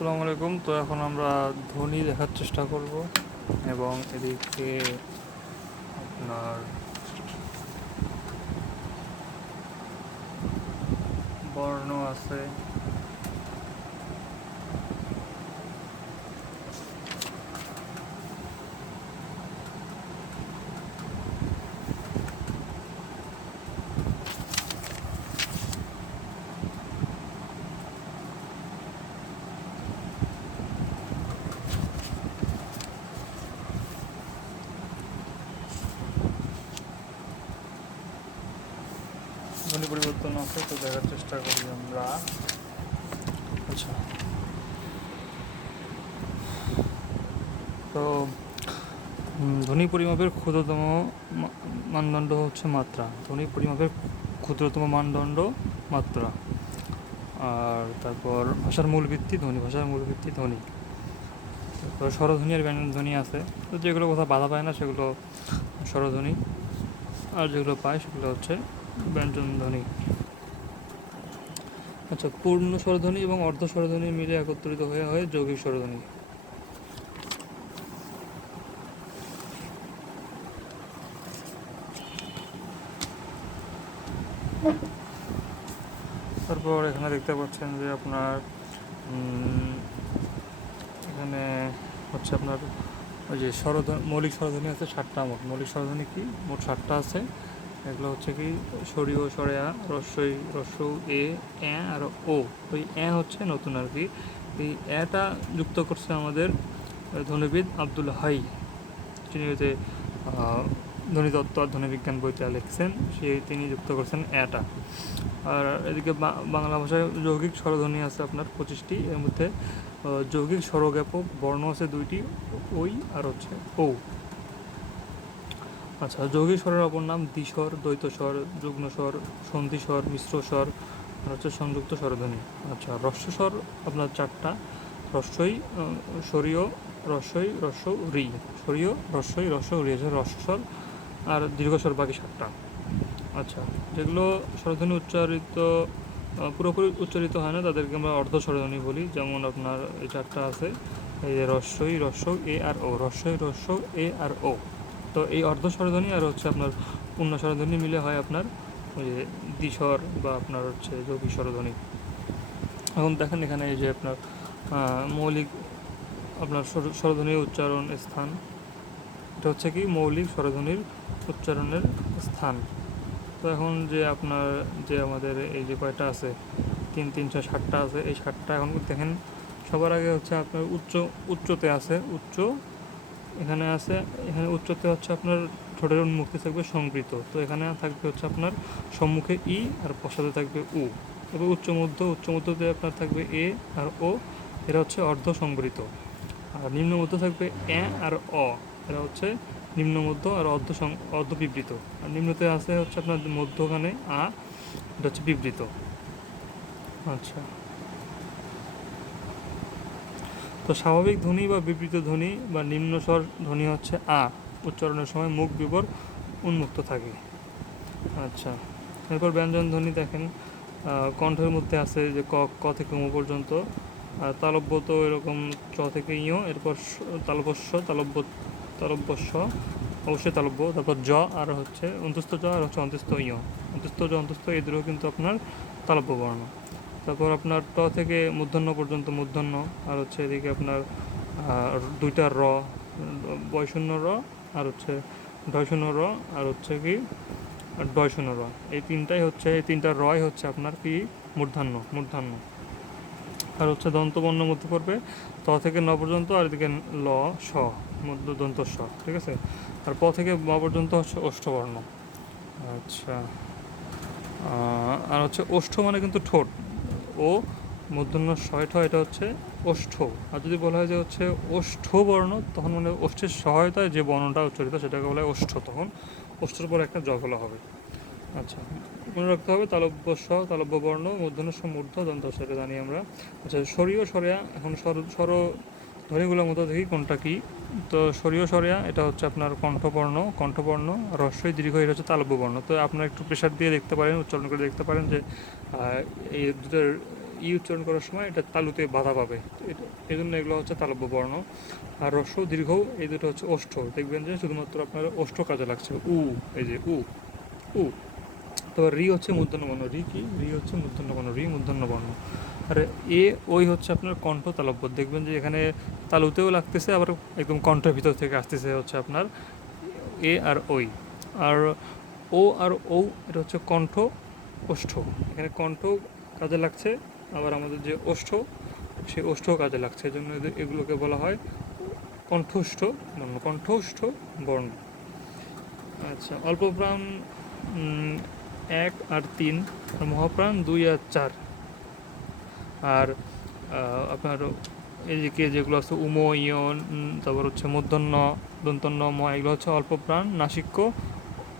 আসসালামু আলাইকুম। তো এখন আমরা ধ্বনি দেখার চেষ্টা করব এবং এদিকে আপনার বর্ণ আছে। ধ্বনি পরিবর্তন আছে, তো দেখার চেষ্টা করি আমরা। আচ্ছা। তো ধ্বনি পরিমাপের ক্ষুদ্রতম মানদণ্ড হচ্ছে মাত্রা। ধ্বনি পরিমাপের ক্ষুদ্রতম মানদণ্ড মাত্রা। আর তারপর ভাষার মূল ভিত্তি ধ্বনি, ভাষার মূল ভিত্তি ধ্বনি। তারপর স্বরধ্বনি আর ব্যঞ্জন ধ্বনি আছে। তো যেগুলো কোথাও বাধা পায় না, সেগুলো স্বরধ্বনি। আর যেগুলো পায় সেগুলো হচ্ছে ব্যঞ্জন ধ্বনি আচ্ছা পূর্ণ স্বরধ্বনি এবং অর্ধ স্বরধ্বনি মিলে একত্রিত হয়ে হয় যৌগিক স্বরধ্বনি। তারপর এখানে দেখতে পাচ্ছেন যে আপনার এখানে হচ্ছে আপনার ওই যে স্বরধ্বনি, মৌলিক স্বরধ্বনি আছে সাতটা মোট মৌলিক স্বরধ্বনি কি? মোট সাতটা আছে। এগুলো হচ্ছে কি সরিয় সরেয়া রস্যই রস্য এ এ আর ও। ওই এ হচ্ছে নতুন আর কি। এই এটা যুক্ত করছে আমাদের ধ্বনিবিদ আব্দুল হাই তিনি হচ্ছে আহ, ধ্বনিতত্ত্ব আর ধ্বনিবিজ্ঞান বইটা লিখছেন সেই তিনি যুক্ত করছেন এটা। আর এদিকে বাংলা ভাষায় যৌগিক স্বরধ্বনি আছে আপনার পঁচিশটি এর মধ্যে যৌগিক স্বরজ্ঞাপক বর্ণ আছে দুইটি ওই আর হচ্ছে ও। আচ্ছা যৌগিক স্বরের অপর নাম দ্বিস্বর, দ্বৈত স্বর, যুগ্ম স্বর, সন্ধি স্বর, মিশ্র স্বর, আর হচ্ছে সংযুক্ত স্বরধ্বনি। আচ্ছা রস্য স্বর আপনার চারটা। রস্যই স্বরীয়, রস্যই, রস্য, রি। স্বরীয়, রস্যই, রস্য, রি আছে রস্য স্বর, আর দীর্ঘস্বর বাকি সাতটা। আচ্ছা যেগুলো স্বরধ্বনি উচ্চারিত পুরোপুরি উচ্চারিত হয় না, তাদেরকে আমরা অর্ধ স্বরধ্বনি বলি। যেমন আপনার এই চারটা আছে, এই যে রস্যই, রস্য, এ আর ও। রস্যই, রস্য, এ আর ও। তো এই অর্ধ স্বরধ্বনি আর হচ্ছে আপনার পূর্ণ স্বরধ্বনি মিলে হয় আপনার ওই যে দ্বিস্বর বা আপনার হচ্ছে যৌগিক স্বরধ্বনি। এখন দেখেন এখানে এই যে আপনার মৌলিক আপনার স্বর- স্বরধ্বনির উচ্চারণ স্থান। এটা হচ্ছে কি? মৌলিক স্বরধ্বনির উচ্চারণের স্থান। তো এখন যে আপনার যে আমাদের এই যে কয়টা আছে? তিন তিন ছয় সাতটা আছে। এই সাতটা এখন দেখেন, সবার আগে হচ্ছে আপনার উচ্চ, উচ্চতে আছে, উচ্চ এখানে আছে, এখানে উচ্চতে হচ্ছে আপনার ঠোঁটের উন্মুক্তি থাকবে সংবৃত তো এখানে থাকবে হচ্ছে আপনার সম্মুখে ই আর পশ্চাতে থাকবে উ। তবে উচ্চ মধ্য, উচ্চ মধ্যতে আপনার থাকবে এ আর ও, এরা হচ্ছে অর্ধ সংবৃত। আর নিম্ন মধ্য থাকবে এ আর অ, এরা হচ্ছে নিম্ন মধ্য আর অর্ধ অর্ধ বিবৃত। আর নিম্নতে আছে হচ্ছে আপনার মধ্যখানে আ, এটা হচ্ছে বিবৃত। আচ্ছা। তো স্বাভাবিক ধ্বনি বা বিবৃত ধ্বনি বা নিম্ন স্বর ধ্বনি হচ্ছে আ। উচ্চারণের সময় মুখ বিবর উন্মুক্ত থাকে। আচ্ছা এরপর ব্যঞ্জন ধ্বনি দেখেন। কণ্ঠের মধ্যে আছে যে ক ক থেকে ম পর্যন্ত। আর তালব্য তো এরকম চ থেকে ইয় এরপর তালব্যস্য, তালব্য, তালব্যস্য, অবশ্যই তালব্য, তারপর জ, আর হচ্ছে অন্তস্থ জ, আর হচ্ছে অন্তস্থ ইয় অন্তস্থ জ, অন্তস্থ দুটো কিন্তু আপনার তালব্য বর্ণ। তারপর আপনার ট থেকে মূর্ধন্য পর্যন্ত মূর্ধন্য আর হচ্ছে এদিকে আপনার দুইটা র বয়শূন্য র, আর হচ্ছে ডয়শূন্য র, আর হচ্ছে কি ডয়শূন্য র। এই তিনটাই হচ্ছে, এই তিনটা রয় হচ্ছে আপনার কি মূর্ধান্য মূর্ধান্য আর হচ্ছে দন্তবর্ণ মধ্যে পড়বে, ত থেকে ন পর্যন্ত, আর এদিকে ল স মধ্য দন্ত স ঠিক আছে? আর প থেকে ম পর্যন্ত হচ্ছে ওষ্ঠবর্ণ আচ্ছা আর হচ্ছে ওষ্ঠ মানে কিন্তু ঠোঁট। ও মূর্ধন্য সয়ঠ এটা হচ্ছে ওষ্ঠ। আর যদি বলা হয় যে হচ্ছে ওষ্ঠ বর্ণ তখন মানে ওষ্ঠের সহায়তায় যে বর্ণটা উচ্চারিত সেটাকে বলা হয় ওষ্ঠ। তখন ওষ্ঠের পর একটা জগলা হবে। আচ্ছা মনে রাখতে হবে তালব্য স তালব্য বর্ণ মূর্ধন্য স মূর্ধ দন্ত স, এটা জানি আমরা। আচ্ছা সরীয় সরেয়া এখন সর সর ধ্বনিগুলোর মতো দেখি কোনটা কি? তো সরীয় সরেয়া, এটা হচ্ছে আপনার কণ্ঠবর্ণ কণ্ঠবর্ণ, রস্যই দীর্ঘ, এটা হচ্ছে তালব্য বর্ণ তো আপনার একটু প্রেশার দিয়ে দেখতে পারেন, উচ্চারণ করে দেখতে পারেন যে এই দুটোর ই উচ্চারণ করার সময় এটা তালুতে বাধা পাবে। এই জন্য এগুলো হচ্ছে তালব্য বর্ণ আর রস্য দীর্ঘ, এই দুটো হচ্ছে ওষ্ঠ। দেখবেন যে শুধুমাত্র আপনার ওষ্ঠ কাজে লাগছে, উ, এই যে উ উ। তো রি হচ্ছে মূর্ধন্য বর্ণ রি কি? রি হচ্ছে মূর্ধন্য বর্ণ রি মূর্ধন্য বর্ণ আর এ, ওই হচ্ছে আপনার কণ্ঠ তালব্য। দেখবেন যে এখানে তালুতেও লাগতেছে, আবার একদম কণ্ঠের ভিতর থেকে আসতেছে হচ্ছে আপনার এ আর ওই। আর ও আর ও এটা হচ্ছে কণ্ঠ ওষ্ঠ। এখানে কণ্ঠ কাজে লাগছে, আবার আমাদের যে ওষ্ঠ, সেই ওষ্ঠ কাজে লাগছে। এই জন্য এগুলোকে বলা হয় কণ্ঠস্থ বর্ণ কণ্ঠস্থ বর্ণ। আচ্ছা অল্প প্রাণ এক আর তিন, আর মহাপ্রাণ দুই আর চার। আর আপনার এদিকে যেগুলো আছে উম ইয়ন তারপর হচ্ছে মূর্ধন্য দন্তন্য ম এগুলো হচ্ছে অল্প প্রাণ নাসিক্য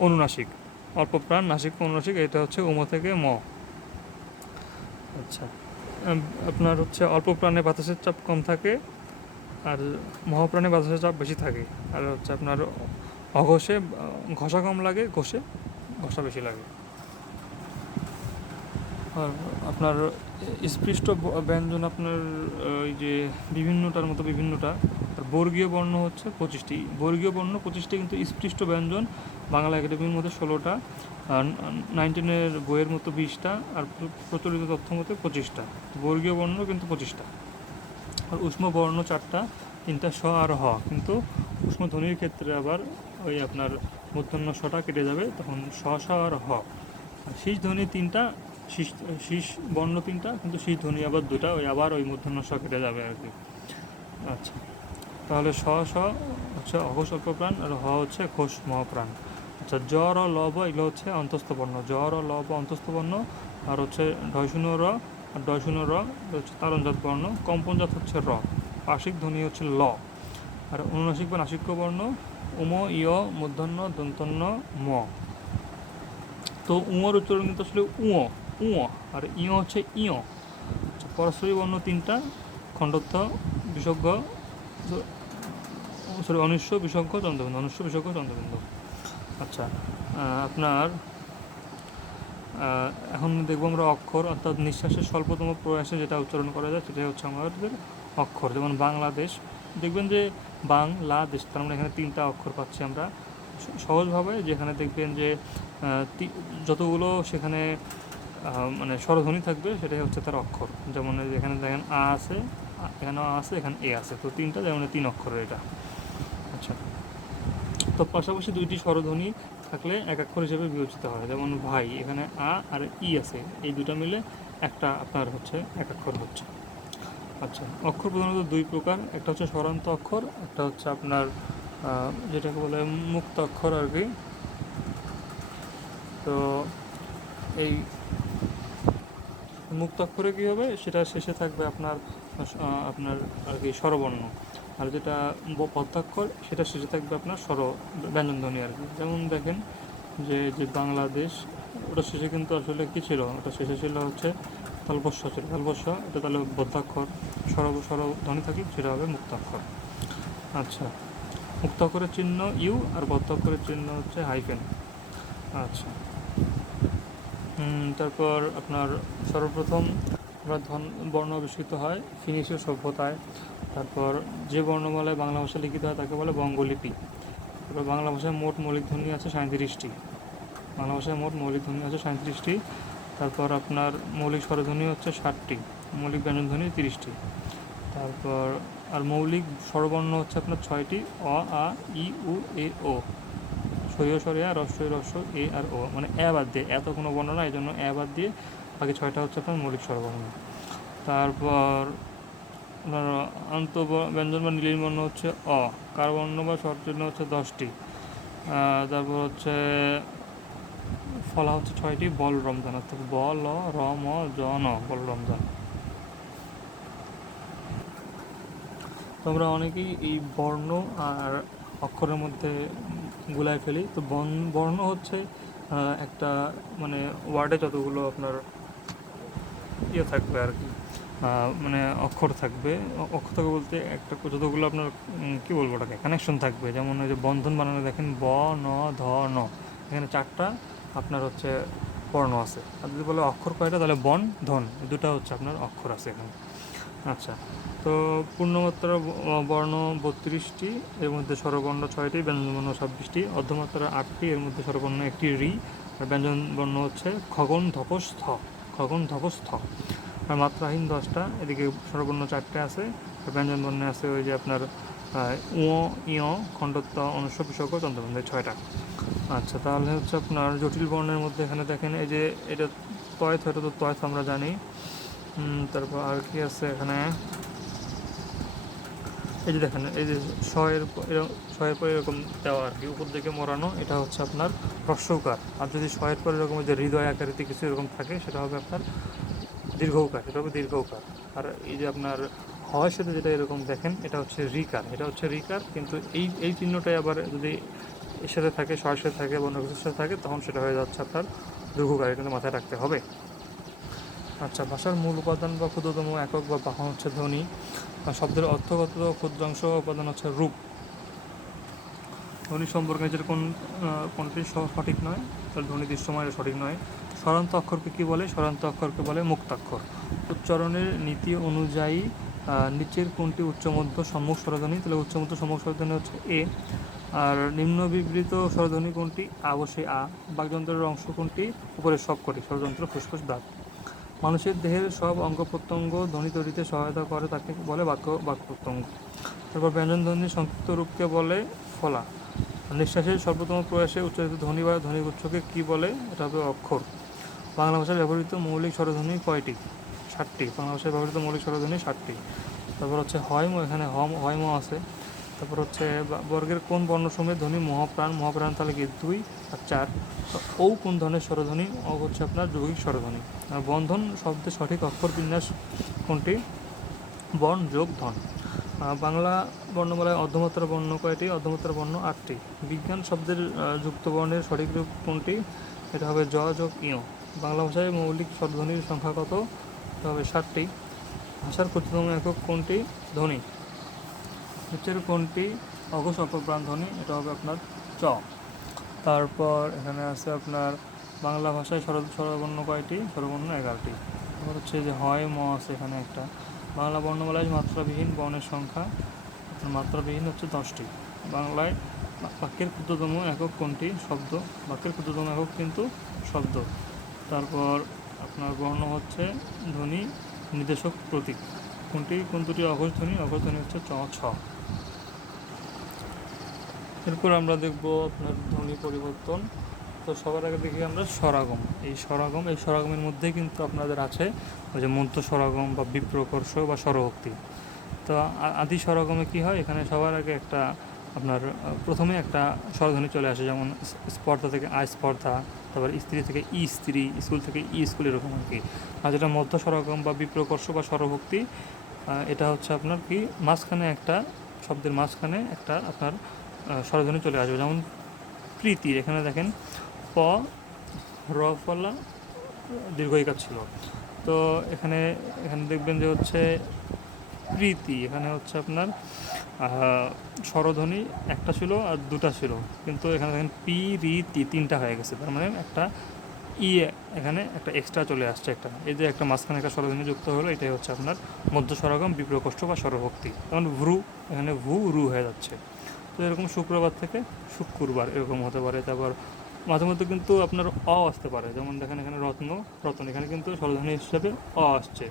অনুনাসিক। অল্প প্রাণ নাসিক্য অনুনাসিক এটা হচ্ছে উম থেকে ম। আচ্ছা। আপনার হচ্ছে অল্প প্রাণে বাতাসের চাপ কম থাকে আর মহাপ্রাণে বাতাসের চাপ বেশি থাকে। আর হচ্ছে আপনার অঘষে ঘষা কম লাগে ঘষে ঘষা বেশি লাগে। আর আপনার স্পৃষ্ট ব্যঞ্জন আপনার ওই যে বিভিন্নটার মতো বিভিন্নটা, আর বর্গীয় বর্ণ হচ্ছে পঁচিশটি। বর্গীয় বর্ণ পঁচিশটি কিন্তু স্পৃষ্ট ব্যঞ্জন, বাংলা একাডেমির মধ্যে ষোলোটা, আর নাইনটিনের বইয়ের মতো বিশটা, আর প্রচলিত তথ্য মতে পঁচিশটা। বর্গীয় বর্ণ কিন্তু পঁচিশটা। আর উষ্ম বর্ণ চারটা, তিনটা স আর হ। কিন্তু উষ্ম ধ্বনির ক্ষেত্রে আবার ওই আপনার মূর্ধন্য শটা কেটে যাবে, তখন স স আর হ। আর শীষ ধ্বনি তিনটা শীষ শীষ বর্ণ তিনটা, কিন্তু শীষ ধ্বনি আবার দুটা ওই আবার ওই মূর্ধন্য স কেটে যাবে আর কি। আচ্ছা তাহলে স স হচ্ছে অঘোষ অল্পপ্রাণ আর হ হচ্ছে ঘোষ মহাপ্রাণ। আচ্ছা জ্বর ও লব এগুলো হচ্ছে অন্তস্থ বর্ণ জ্বর ও লব অন্তস্থ বর্ণ আর হচ্ছে ঢয়শূন্য র, আর ডয়শূন্য র হচ্ছে তারণজাত বর্ণ। কম্পনজাত হচ্ছে র। পার্শ্বিক ধ্বনি হচ্ছে ল। আর অনুনাসিক বা নাসিক্য বর্ণ, উম ইয় মূর্ধন্য দন্তন্য, ম। তো উঁয়র উচ্চারণ কিন্তু আসলে উঁ উঁ আর ইয় হচ্ছে ইয় আচ্ছা, পরস্পরী বর্ণ তিনটা খণ্ডত্ব বিসর্গ সরি অনিশ্ব বিসর্গ চন্দ্রবিন্দু অনিশ্ব বিসর্গ চন্দ্রবিন্দু। আচ্ছা আপনার এখন দেখব আমরা অক্ষর অর্থাৎ নিঃশ্বাসের স্বল্পতম প্রয়াসে যেটা উচ্চারণ করা যায় সেটাই হচ্ছে আমাদের অক্ষর। যেমন বাংলাদেশ দেখবেন যে বাংলাদেশ তার মানে এখানে তিনটা অক্ষর পাচ্ছি আমরা। সহজভাবে যেখানে দেখবেন যে যতগুলো সেখানে মানে স্বরধ্বনি থাকবে, সেটাই হচ্ছে তার অক্ষর। যেমন এখানে দেখেন আ আছে এখানে আ আছে, এখানে এ আছে। তো তিনটা, যেমন তিন অক্ষরের এটা। আচ্ছা। তো পাশাপাশি দুইটি স্বরধ্বনি থাকলে এক অক্ষর হিসেবে বিবেচিত হয়। যেমন ভাই, এখানে আ আর ই আছে। এই দুটো মিলে একটা আপনার হচ্ছে এক অক্ষর হচ্ছে। আচ্ছা অক্ষর প্রধানত দুই প্রকার। একটা হচ্ছে স্বরান্ত অক্ষর, একটা হচ্ছে আপনার যেটাকে বলে মুক্ত অক্ষর আর কি। তো এই মুক্ত অক্ষরে কী হবে? সেটা শেষে থাকবে আপনার আপনার আর কি স্বরবর্ণ। আর যেটা বদ্ধাক্ষর সেটা শেষে থাকবে আপনার স্বর ব্যঞ্জনধ্বনি আর কি। যেমন দেখেন যে যে বাংলাদেশ, ওটা শেষে কিন্তু আসলে কী ছিল? ওটা শেষে ছিল হচ্ছে তালবস্য ছিল। তালবস্য, এটা তাহলে বদ্ধাক্ষর স্বর স্বর ধ্বনি থাকলে সেটা হবে মুক্তাক্ষর। আচ্ছা মুক্তাক্ষরের চিহ্ন ইউ আর বদ্ধাক্ষরের চিহ্ন হচ্ছে হাইফেন। আচ্ছা। তারপর আপনার সর্বপ্রথম আমরা ধন, বর্ণ আবিষ্কৃত হয় ফিনিশীয় সভ্যতায়। তারপর যে বর্ণমালায় বাংলা ভাষা লিখিত হয় তাকে বলে বঙ্গলিপি। তারপর বাংলা ভাষায় মোট মৌলিক ধ্বনি আছে সাঁত্রিশটি বাংলা ভাষায় মোট মৌলিক ধ্বনি আছে সাঁত্রিশটি তারপর আপনার মৌলিক স্বরধ্বনি হচ্ছে ষাটটি। মৌলিক ব্যঞ্জনধ্বনি তিরিশটি। তারপর আর মৌলিক স্বরবর্ণ হচ্ছে আপনার ছয়টি, অ, আ, ই, উ, এ, ও। সরিয় সরিয়া রস্বই রস্য এ আর ও। মানে এ বাদ দিয়ে, এত কোনো বর্ণ না এই জন্য এ বাদ দিয়ে বাকি ছয়টা হচ্ছে আপনার মৌলিক স্বরবর্ণ তারপর আপনার আন্ত ব্যঞ্জন বা নীলির বর্ণ হচ্ছে অ। কার বর্ণ বা স্বরচিহ্ন হচ্ছে দশটি। তারপর হচ্ছে ফলা হচ্ছে ছয়টি, বল রমজান, অর্থাৎ ব, ল, র, ম, জ, ন, বল রমজান। তোমরা অনেকেই এই বর্ণ আর অক্ষরের মধ্যে গুলায় ফেলি। তো বর্ণ বর্ণ হচ্ছে একটা মানে ওয়ার্ডে যতগুলো আপনার ইয়ে থাকবে আর কি মানে অক্ষর থাকবে। অক্ষর থাকবে বলতে একটা যতগুলো আপনার কী বলব ওটাকে কানেকশন থাকবে। যেমন ওই যে বন্ধন বানানো দেখেন ব, ন, ধ, ন, এখানে চারটা আপনার হচ্ছে বর্ণ আছে। আর যদি বলে অক্ষর কয়টা, তাহলে বন, ধন দুটো হচ্ছে আপনার অক্ষর আছে এখানে। আচ্ছা। তো পূর্ণমাত্রা বর্ণ বত্রিশটি, এর মধ্যে স্বরবর্ণ ছয়টি ব্যঞ্জনবর্ণ ছাব্বিশটি, অর্ধমাত্রা আটটি, এর মধ্যে স্বরবর্ণ একটি রি, আর ব্যঞ্জন বর্ণ হচ্ছে খগন ধপস্থ খগন ধপস্থ। আর মাত্রাহীন দশটা, এদিকে স্বরবর্ণ চারটে আছে, আর ব্যঞ্জন বর্ণে আছে ওই যে আপনার উঁ ইয় খণ্ডত্ব অনুষ্ঠ বিসর্গ চন্দ্রবন্ধ ছয়টা। আচ্ছা তাহলে হচ্ছে আপনার জটিল বর্ণের মধ্যে এখানে দেখেন, এই যে এটা তয় এটা তো তয়থ আমরা জানি তারপর আর কি আছে এখানে? এই যে দেখেন, এই যে শয়ের শয়ের পর এরকম দেওয়া আর কি, উপর দিকে মোড়ানো, এটা হচ্ছে আপনার হ্রস্বকার আর যদি শয়ের পর এরকম যে হৃদয় আকারিতে কিছু এরকম থাকে, সেটা হবে আপনার দীর্ঘকার এটা হবে দীর্ঘকার আর এই যে আপনার হয় সাথে যেটা এরকম দেখেন, এটা হচ্ছে রিকার, এটা হচ্ছে রিকার, কিন্তু এই এই চিহ্নটাই আবার যদি এর সাথে থাকে, শয়ের সাথে থাকে বর্ণকিছুর সাথে থাকে, তখন সেটা হয়ে যাচ্ছে আপনার দীর্ঘকার এটা মাথায় রাখতে হবে। আচ্ছা ভাষার মূল উপাদান বা ক্ষুদ্রতম একক বা বাহন হচ্ছে ধ্বনি শব্দের অর্থগত ক্ষুদ্রাংশ উপাদান হচ্ছে রূপ। ধ্বনি সম্পর্কে নিজের কোন কোনটি সঠিক নয়? তাহলে ধ্বনি দৃশ্যমান সঠিক নয়। স্বরান্ত অক্ষরকে কী বলে? স্বরান্ত অক্ষরকে বলে মুক্তাক্ষর। উচ্চারণের নীতি অনুযায়ী নিচের কোনটি উচ্চমধ্য সম্মুখ স্বরধ্বনি? তাহলে উচ্চমধ্য সম্মুখ স্বরধ্বনি হচ্ছে এ। আর নিম্ন বিবৃত স্বরধ্বনি কোনটি? অবশ্যই আ। বাকযন্ত্রের অংশ কোনটি? উপরে সব কটি স্বরযন্ত্র ফুসফুস দাঁত মানুষের দেহের সব অঙ্গ প্রত্যঙ্গ ধ্বনি তৈরিতে সহায়তা করে, তাকে বলে বাক্য বাক্য প্রত্যঙ্গ। তারপর ব্যঞ্জন ধ্বনির সংক্ষিপ্ত রূপকে বলে ফলা। নিঃশ্বাসের সর্বোত্তম প্রয়াসে উচ্চারিত ধ্বনি বা ধ্বনি উৎসকে কী বলে, এটা হবে অক্ষর। বাংলা ভাষায় ব্যবহৃত মৌলিক স্বরধ্বনি কয়টি? ষাটটি বাংলা ভাষায় ব্যবহৃত মৌলিক স্বরধ্বনি ষাটটি তারপর হচ্ছে হয়ম এখানে হম হয়ম আছে। তারপর হচ্ছে বর্গের কোন বর্ণসমূহের ধ্বনি মহাপ্রাণ মহাপ্রাণ তাহলে কি দুই আর চার। ও কোন ধরনের স্বরধ্বনি? ও হচ্ছে আপনার যৌগিক স্বরধ্বনি। আর বন্ধন শব্দের সঠিক অক্ষর বিন্যাস কোনটি? বর্ণ যোগ ধন। বাংলা বর্ণমালায় অর্ধমাত্রা বর্ণ কয়টি? অর্ধমাত্রা বর্ণ আটটি। বিজ্ঞান শব্দের যুক্ত বর্ণের সঠিক রূপ কোনটি? এটা হবে জ যোগ ইয় বাংলা ভাষায় মৌলিক স্বরধ্বনির সংখ্যা কত? এটা হবে ষাটটি। ভাষার ক্ষুদ্রতম একক কোনটি? ধ্বনি। নিচের কোনটি? অঘোষ অপপ্রাণ ধ্বনি। এটা হবে আপনার চ। তারপর এখানে আছে আপনার বাংলা ভাষায় স্বর স্বরবর্ণ কয়টি? স্বরবর্ণ এগারোটি। তারপর হচ্ছে যে হয়, ম আছে এখানে একটা। বাংলা বর্ণমালায় মাত্রাবিহীন বর্ণের সংখ্যা মাত্রাবিহীন হচ্ছে দশটি। বাংলায় বাক্যের ক্ষুদ্রতম একক কোনটি? শব্দ। বাক্যের ক্ষুদ্রতম একক কিন্তু শব্দ। তারপর আপনার বর্ণ হচ্ছে ধ্বনি, নির্দেশক প্রতীক। কোনটি? কোন দুটি অঘোষ ধ্বনি? অঘোষ ধ্বনি হচ্ছে চ, ছ। এরপর আমরা দেখব আপনার ধ্বনি পরিবর্তন। তো সবার আগে দেখি আমরা স্বরাগম। এই স্বরাগম, এই স্বরাগমের মধ্যে কিন্তু আপনাদের আছে ওই যে মধ্য স্বরাগম বা বিপ্রকর্ষ বা স্বরভক্তি। তো আদি স্বরাগমে কি হয়? এখানে সবার আগে একটা আপনার প্রথমে একটা স্বরধ্বনি চলে আসে, যেমন স্পর্ধা থেকে আ স্পর্ধা, তারপর স্ত্রী থেকে ই স্ত্রী, স্কুল থেকে ই স্কুল এরকম আর কি। আর যেটা মধ্য স্বরাগম বা বিপ্রকর্ষ বা স্বরভক্তি এটা হচ্ছে আপনার কি? মাঝখানে একটা, শব্দের মাঝখানে একটা আপনার স্বরধ্বনি চলে আসবে। যেমন প্রীতি এখানে দেখেন প, র ফলা দীর্ঘইকার ছিল। তো এখানে এখানে দেখবেন যে হচ্ছে প্রীতি, এখানে হচ্ছে আপনার স্বরধ্বনি একটা ছিল আর দুটা ছিল। কিন্তু এখানে দেখেন পি, রি, তি তিনটা হয়ে গেছে। তার মানে একটা ই, এখানে একটা এক্সট্রা চলে আসছে একটা। এই যে একটা মাঝখানে একটা স্বরধ্বনি যুক্ত হলো, এটাই হচ্ছে আপনার মধ্য স্বরগম বিপ্রকষ্ট বা স্বরভক্তি। যেমন ভ্রু, এখানে ভু, রু হয়ে যাচ্ছে। তো এরকম শুক্রবার থেকে শুক্রবার এরকম হতে পারে। তারপর মাঝে মধ্যে কিন্তু আপনার অ আসতে পারে। যেমন দেখেন এখানে রত্ন, রতন। এখানে কিন্তু স্বরধ্বনি হিসাবে অ আসছে।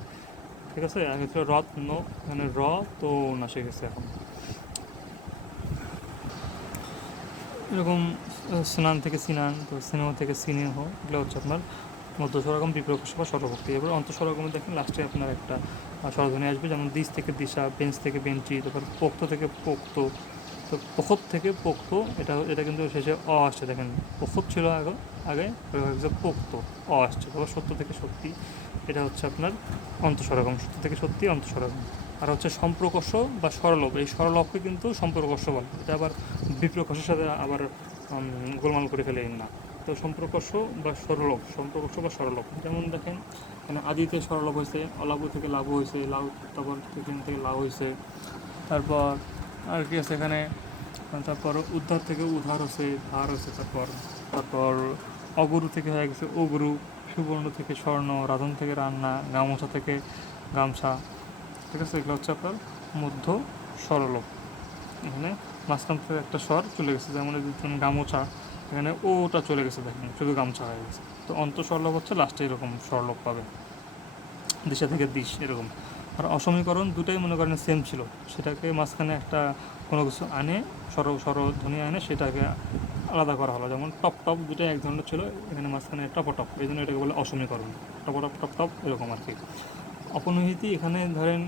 ঠিক আছে? আগে ছিল রত্ন, এখানে র, তো না শিখেছে এখন। এরকম স্নান থেকে সিনান, তো সিনেমা থেকে সিনেহ, এগুলো হচ্ছে আপনার মধ্য স্বরগম বিপ্রকর্ষ বা স্বরভক্তি এবার অন্তঃস্বরগমে দেখেন লাস্টে আপনার একটা স্বরধ্বনি আসবে। যেমন দিশ থেকে দিশা, বেঞ্চ থেকে বেঞ্চি, তারপর পোক্ত থেকে পোক্ত তো পখত থেকে পোক্ত, এটা এটা কিন্তু শেষে অ আসছে, দেখেন। পখত ছিল আগে আগে পোক্ত, অ আসছে। তারপর সত্য থেকে সত্যি, এটা হচ্ছে আপনার অন্তঃস্বরগম সত্য থেকে সত্যি অন্তঃস্বরগম আর হচ্ছে সম্প্রকর্ষ বা সরলভ এই সরলভকে কিন্তু সম্প্রকর্ষ বলে। এটা আবার বিপ্রকর্ষের সাথে আবার গোলমাল করে ফেলে না। তো সম্প্রকর্ষ বা সরলভ সম্প্রকর্ষ বা সরলভ যেমন দেখেন, এখানে আদিতে সরলভ হয়েছে, অলাভু থেকে লাভ হয়েছে, লাউ, তারপর থেকে লাভ হয়েছে, তারপর আর কি আছে এখানে? তারপর উদ্ধার থেকে উদ্ধার হচ্ছে, ধার হচ্ছে, তারপর তারপর অগুরু থেকে হয়ে গেছে অগুরু, সুবর্ণ থেকে স্বর্ণ রাধন থেকে রান্না গামোছা থেকে গামছা। ঠিক আছে, এগুলো হচ্ছে আপনার মধ্য সরলোপ এখানে মাঝখান থেকে একটা স্বর চলে গেছে, যেমন গামোছা এখানে ওটা চলে গেছে দেখেন, শুধু গামছা হয়ে গেছে। তো অন্ত হচ্ছে লাস্টে এরকম স্বরলোপ পাবে। দিশা থেকে দিশ, এরকম। আর অসমীকরণ দুটাই মনে করেন সেম ছিল। সেটাকে মাঝখানে একটা কোনো কিছু আনে সর স্বরধ্বনি আনে, সেটাকে আলাদা করা হলো। যেমন টপ টপ দুটাই এক ধরনের ছিল, এখানে মাঝখানে টপ টপ। এই জন্য এটাকে বলে অসমীকরণ। টপ টপ টপ টপ, এরকম আর কি। অপনহিতি এখানে ধরেন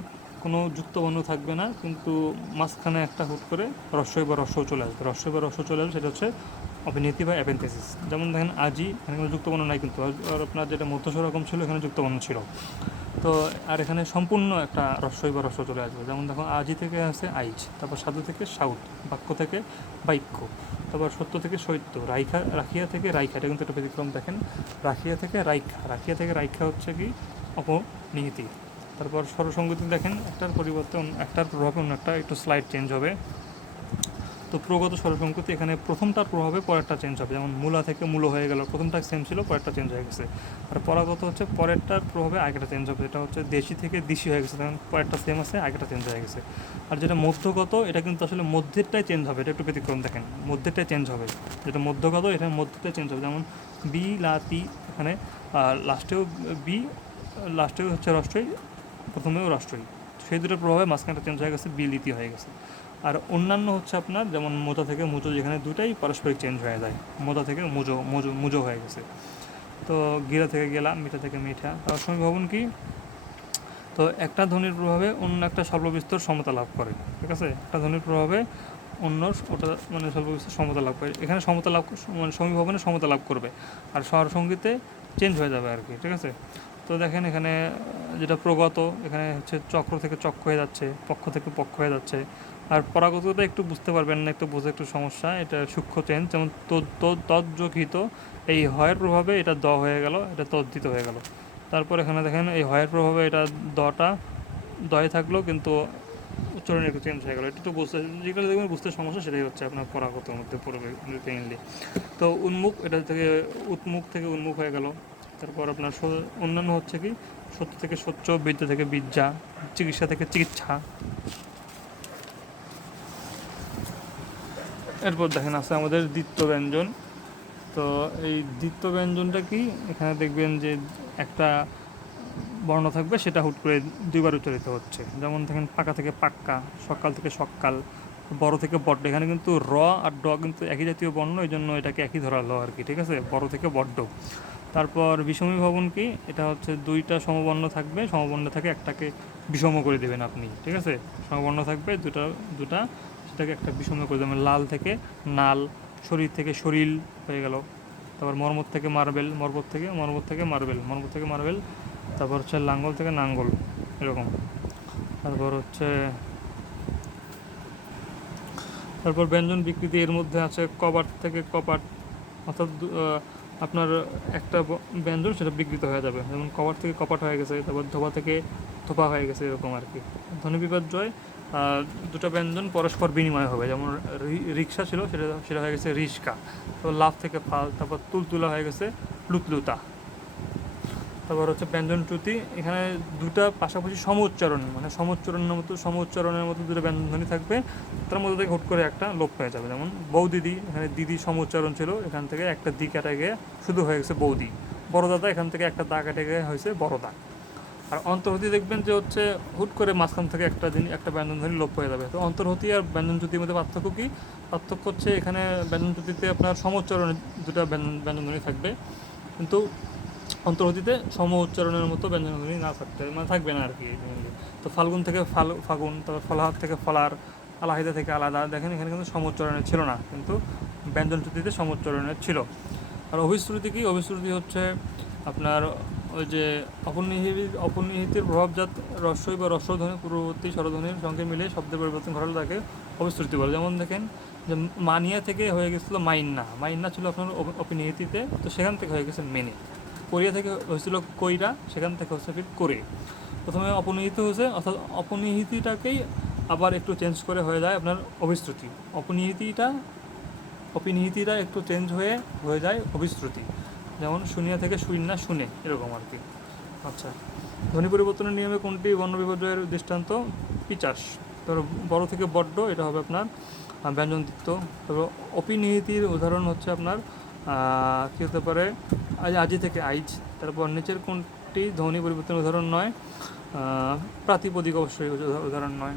কোনো যুক্তবর্ণ থাকবে না, কিন্তু মাঝখানে একটা হুট করে রস্বই বা রস্য চলে আসবে। রস্বই বা রস্য চলে আসবে, সেটা হচ্ছে অভিনীতি বা অ্যাপেন্থেসিস। যেমন দেখেন আজি, এখানে কোনো যুক্তবর্ণ নাই কিন্তু। আর আপনার যেটা মধ্যস্বর রকম ছিল, এখানে যুক্তবর্ণ ছিল। তো আর এখানে সম্পূর্ণ একটা রস্বই বা রস্য চলে আসবে। যেমন দেখো আজি থেকে আছে আইজ তারপর সাধু থেকে সাউথ, বাক্য থেকে বাক্য, তারপর সত্য থেকে সৈত্য, রাইখা, রাখিয়া থেকে রাইখা, এটা কিন্তু একটা ব্যতিক্রম, দেখেন, রাখিয়া থেকে রাইখা, রাখিয়া থেকে রাইখা হচ্ছে কি? অপনিহিতি তারপর স্বরসঙ্গতি দেখেন, একটার পরিবর্তে অন্য- একটার প্রভাবে অন্য একটা একটু স্লাইড চেঞ্জ হবে। তো প্রগত স্বরসঙ্গতি এখানে প্রথমটার প্রভাবে পরেরটা চেঞ্জ হবে। যেমন মূলা থেকে মূল হয়ে গেল, প্রথমটা সেম ছিল, পরেরটা চেঞ্জ হয়ে গেছে। আর পরাগত হচ্ছে পরেরটার প্রভাবে আগেটা চেঞ্জ হবে এটা হচ্ছে দেশি থেকে দেশি হয়ে গেছে তখন পরেরটা সেম আছে আগেটা চেঞ্জ হয়ে গেছে। আর যেটা মধ্যগত, এটা কিন্তু আসলে মধ্যেরটাই চেঞ্জ হবে, এটা একটু ব্যতিক্রম দেখেন, মধ্যেরটাই চেঞ্জ হবে। যেটা মধ্যগত, এটা মধ্যটাই চেঞ্জ হবে, যেমন বি লা, তি, এখানে লাস্টেও বি লাস্টেও হচ্ছে রাষ্ট্রই, প্রথমেও রাষ্ট্রই। সেই দুটোর প্রভাবে মাঝখানটা চেঞ্জ হয়ে গেছে বি বিলিতি হয়ে গেছে। আর অন্যান্য হচ্ছে আপনার যেমন মোজা থেকে মুজো, যেখানে দুটাই পারস্পরিক চেঞ্জ হয়ে যায়। মোজা থেকে মুজো মুজো মুজো হয়ে গেছে। তো গিরা থেকে গেলা, মিঠা থেকে মিঠা। তার সঙ্গে ভবন কি, তো একটা ধ্বনির প্রভাবে অন্য একটা স্বল্পবিস্তর সমতা লাভ করে, ঠিক আছে? একটা ধ্বনির প্রভাবে অন্য ওটা মানে স্বল্পবিস্তর সমতা লাভ করে। এখানে সমতা লাভ মানে সমীভবনে সমতা লাভ করবে। আর স্বর সঙ্গীতে চেঞ্জ হয়ে যাবে আর কি ঠিক আছে? তো দেখেন এখানে যেটা প্রগত, এখানে হচ্ছে চক্র থেকে চক্র হয়ে যাচ্ছে, পক্ষ থেকে পক্ষ হয়ে যাচ্ছে। আর পরাগতটা একটু বুঝতে পারবেন না, একটু বোঝা একটু সমস্যা। এটা সূক্ষ্ম চেঞ্জ যেমন তজ্জকিত এই হয়ের প্রভাবে এটা দ হয়ে গেল, এটা তদ্দিত হয়ে গেল। তারপর এখানে দেখেন এই হয়ের প্রভাবে এটা দটা দয়ে থাকল, কিন্তু উচ্চারণ একটু চেঞ্জ হয়ে গেলো। একটু তো বুঝতে যেগুলো দেখবেন বুঝতে সমস্যা, সেটাই হচ্ছে আপনার পরাগতর মধ্যে পড়বে মেইনলি তো উন্মুখ, এটা থেকে উন্মুখ থেকে উন্মুখ হয়ে গেল। তারপর আপনার অন্যান্য হচ্ছে কি, সত্য থেকে সত্য, বিদ্যা থেকে বিদ্যা, চিকিৎসা থেকে চিকিৎসা। এরপর দেখেন আছে আমাদের দ্বিত্ব ব্যঞ্জন। তো এই দ্বিত্ব ব্যঞ্জনটা কি? এখানে দেখবেন যে একটা বর্ণ থাকবে, সেটা হুট করে দুইবার উচ্চারিত হচ্ছে। যেমন দেখেন, পাকা থেকে পাক্কা, সকাল থেকে সকাল, বড় থেকে বড্ড। এখানে কিন্তু র আর ড কিন্তু একই জাতীয় বর্ণ এই জন্য এটাকে একই ধরালো আর কি, ঠিক আছে? বড় থেকে বড্ড। তারপর বিষমী ভবন কি? এটা হচ্ছে দুইটা সমবর্ণ থাকবে, সমবর্ণ থেকে একটাকে বিষম করে দেবেন আপনি, ঠিক আছে? সমবর্ণ থাকবে, দুটা দুটা। সেটাকে একটা বিষম করে দেবেন লাল থেকে নাল, শরীর থেকে শরীর হয়ে গেল। তারপর মর্মত থেকে মার্বেল মর্বত থেকে মর্মত থেকে মার্বেল মর্মত থেকে মার্বেল, তারপর হচ্ছে লাঙ্গল থেকে নাঙ্গল, এরকম। তারপর হচ্ছে, তারপর ব্যঞ্জন বিকৃতি এর মধ্যে আছে কপাট থেকে কপাট। অর্থাৎ আপনার একটা ব্যঞ্জন সেটা বিকৃত হয়ে যাবে। যেমন কপাট থেকে কপাট হয়ে গেছে, তারপর ধোপা থেকে ধোপা হয়ে গেছে, এরকম আর কি। ধনী বিপর্যয় দুটো ব্যঞ্জন পরস্পর বিনিময় হবে। যেমন রিক্সা ছিল, সেটা সেটা হয়ে গেছে রিস্কা তারপর লাভ থেকে ফাল, তারপর তুলতুলা হয়ে গেছে লুতলুতা। তারপর হচ্ছে ব্যঞ্জন চ্যুতি। এখানে দুটা পাশাপাশি সম উচ্চারণ মানে সম উচ্চারণের মতো সম উচ্চারণের মতো দুটো ব্যঞ্জন ধ্বনি থাকবে। তার মধ্যে থেকে হুট করে একটা লোপ হয়ে যাবে। যেমন বৌদিদি, এখানে দিদি সম উচ্চারণ ছিল, এখান থেকে একটা দি কেটে গিয়ে শুধু হয়ে গেছে বৌদি। বড় দাদা, এখান থেকে একটা দা কেটে গিয়ে হয়েছে বড় দা। আর অন্তর্হতি দেখবেন যে হচ্ছে হুট করে মাঝখান থেকে একটা জিনিস, একটা ব্যঞ্জন ধ্বনি লোপ হয়ে যাবে। তো অন্তর্হতি আর ব্যঞ্জন চ্যুতির মধ্যে পার্থক্য কী? পার্থক্য হচ্ছে এখানে ব্যঞ্জন চ্যুতিতে আপনার সম উচ্চারণের দুটা ব্যঞ্জন ব্যঞ্জন ধ্বনি থাকবে। কিন্তু অন্তর্হতিতে সম উচ্চারণের মতো ব্যঞ্জন ব্যঞ্জনধ্বনি না থাকতে মানে থাকবে না আর কি তো ফাল্গুন থেকে ফাল, ফাগুন, তারপর ফলাহাত থেকে ফলার, আলাহিদা থেকে আলাদা, দেখেন এখানে কিন্তু সম উচ্চারণের ছিল না, কিন্তু ব্যঞ্জনচ্যুতিতে সম উচ্চারণের ছিল। আর অভিশ্রুতি কি? অভিশ্রুতি হচ্ছে আপনার ওই যে অপনিহিত, অপনিহিতের প্রভাবজাত রস্বই বা রস্বধ্বনি পূর্ববর্তী স্বরধ্বনির সঙ্গে মিলে শব্দের পরিবর্তন ঘটালে তাকে অভিশ্রুতি বলে। যেমন দেখেন যে মানিয়া থেকে হয়ে গেছিল মাইন্না। মাইন্না ছিল আপনার অপ- অপনিহিতিতে, তো সেখান থেকে হয়ে গেছে মেনে। কোরিয়া থেকে হয়েছিল কইরা, সেখান থেকে হচ্ছে ফির করে। প্রথমে অপনিহিত হয়েছে, অর্থাৎ অপনিহিতিটাকেই আবার একটু চেঞ্জ করে হয়ে যায় আপনার অভিশ্রুতি অপনিহিতিটা অপনিহিতিটা একটু চেঞ্জ হয়ে হয়ে যায় অভিশ্রুতি যেমন শুনিয়া থেকে শুইনা শুনে, এরকম আর কি। আচ্ছা ধ্বনি পরিবর্তনের নিয়মে কোনটি বর্ণ বিপর্যয়ের দৃষ্টান্ত? পিচাস। ধরো, বড় থেকে বড্ড, এটা হবে আপনার ব্যঞ্জনযুক্ত। তারপর অপিনিহিতির উদাহরণ হচ্ছে আপনার কী হতে পারে? আজি থেকে আইজ। তারপর নিচের কোনটি ধ্বনি পরিবর্তনের উদাহরণ নয়? প্রাতিপদিক অবশ্যই উদাহরণ নয়।